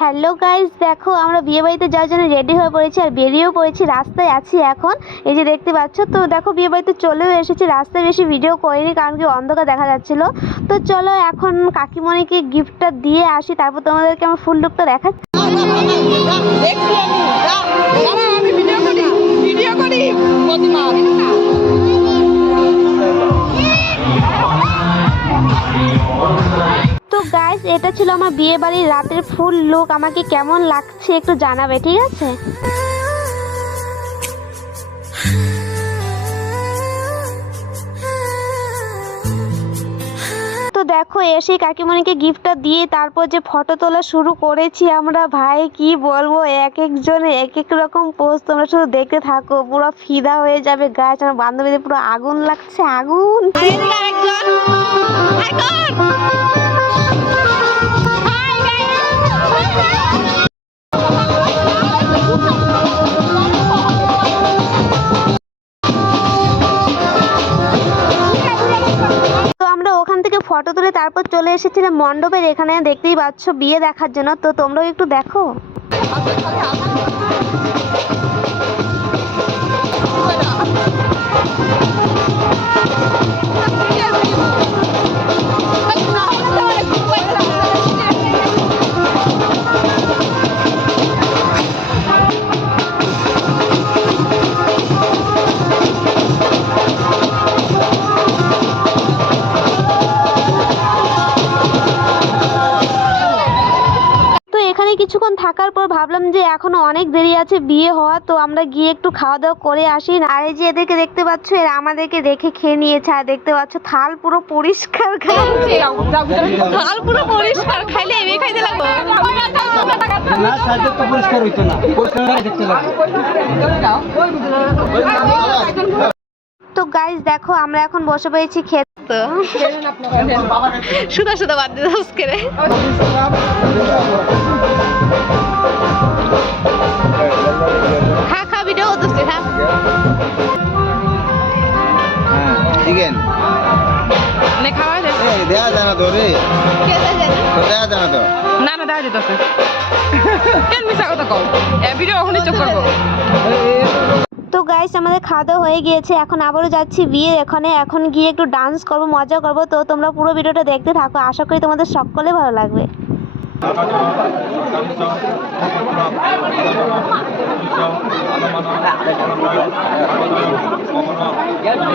Hello guys দেখো, আমরা বিয়ে বাড়িতে যাওয়ার জন্য রেডি হয়ে পড়েছি আর বেরিয়েও পড়েছি, রাস্তায় আছি এখন। এই যে দেখতে পাচ্ছ, তো দেখো বিয়ে বাড়িতে চলেও এসেছি, রাস্তায় বেশি ভিডিও করিনি কারণ কি অন্ধকার দেখা যাচ্ছিল। তো চলো এখন কাকিমণিকে গিফটটা দিয়ে আসি, তারপর তোমাদেরকে আমার ফুল লুকটা দেখাচ্ছি। গাইস এটা ছিল আমার বিয়ে বাড়ির রাতের ফুল লুক আমাকে কেমন লাগছে একটু জানাবে, ঠিক আছে? দেখো, এসে কাকিমণিকে গিফটটা দিয়ে তারপর যে ফটো তোলা শুরু করেছি আমরা, ভাই, কি বলব? এক একজন এক এক রকম পোস্ট তোমরা শুধু দেখতে থাকো, পুরো ফিদা হয়ে যাবে গাছ আমার বান্ধবীদের পুরো আগুন লাগছে, আগুন! তো ফটো তুলে তারপর চলে এসেছিলাম মণ্ডপের, এখানে দেখতেই পাচ্ছ বিয়ে দেখার জন্য। তো তোমরাও একটু দেখো। থাকার পর ভাবলাম যে এখনও অনেক দেরি আছে বিয়ে হওয়া তো আমরা গিয়ে একটু খাওয়া দাওয়া করে আসি। আর এই যে এদেরকে দেখতে পাচ্ছ এরা আমাদেরকে রেখে খেয়ে নিয়েছে আর দেখতে পাচ্ছ থাল পুরো পরিষ্কার খাচ্ছে হাল পুরো পরিষ্কার খাইলে এমনি খাইতে লাগবে। না সাইডে তো পরিষ্কার হইতো না। পরিষ্কার দেখতে লাগে তো গাইস দেখো আমরা এখন বসে পেয়েছি খেতে। সুদা সুদা বাদ দিয়ে চিকেন মানে খাওয়া যায় এই দেয়া তো রে তো দেয়া না তো না না দেওয়া যেতেছে কেন মিশা কথা কও এ ভিডিও ওখানে চোখ করব তো গাইস আমাদের খাওয়া দাওয়া হয়ে গিয়েছে এখন আবারও যাচ্ছি বিয়ে এখানে এখন গিয়ে একটু ডান্স করব মজা করব তো তোমরা পুরো ভিডিওটা দেখতে থাকো আশা করি তোমাদের সকলে ভালো লাগবে তো গাইস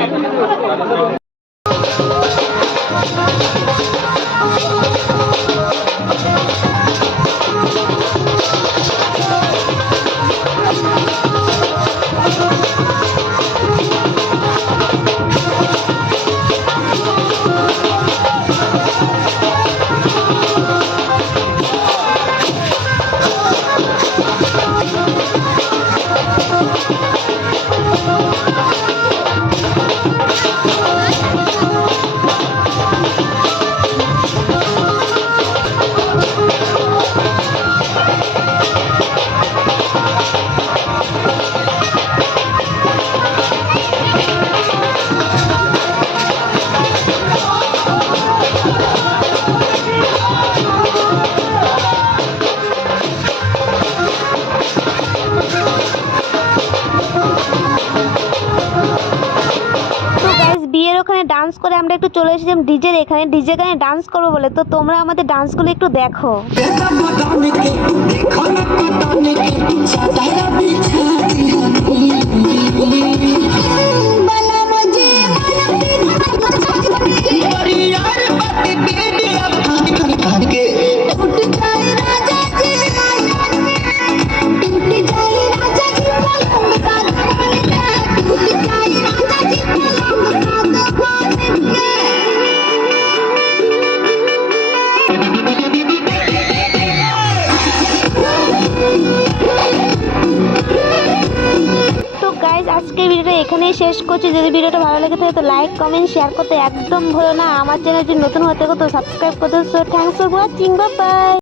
ওখানে ডান্স করে আমরা একটু চলে এসেছিলাম ডিজের এখানে ডিজে গানে ডান্স করব বলে। তো তোমরা আমাদের ডান্সগুলো একটু দেখো। এখানেই শেষ করছি। যদি ভিডিওটা ভালো লেগে থাকে তো লাইক কমেন্ট শেয়ার করতে একদম ভুলো না। আমার চ্যানেল যদি নতুন হতে তো সাবস্ক্রাইব করতে। Thanks for watching by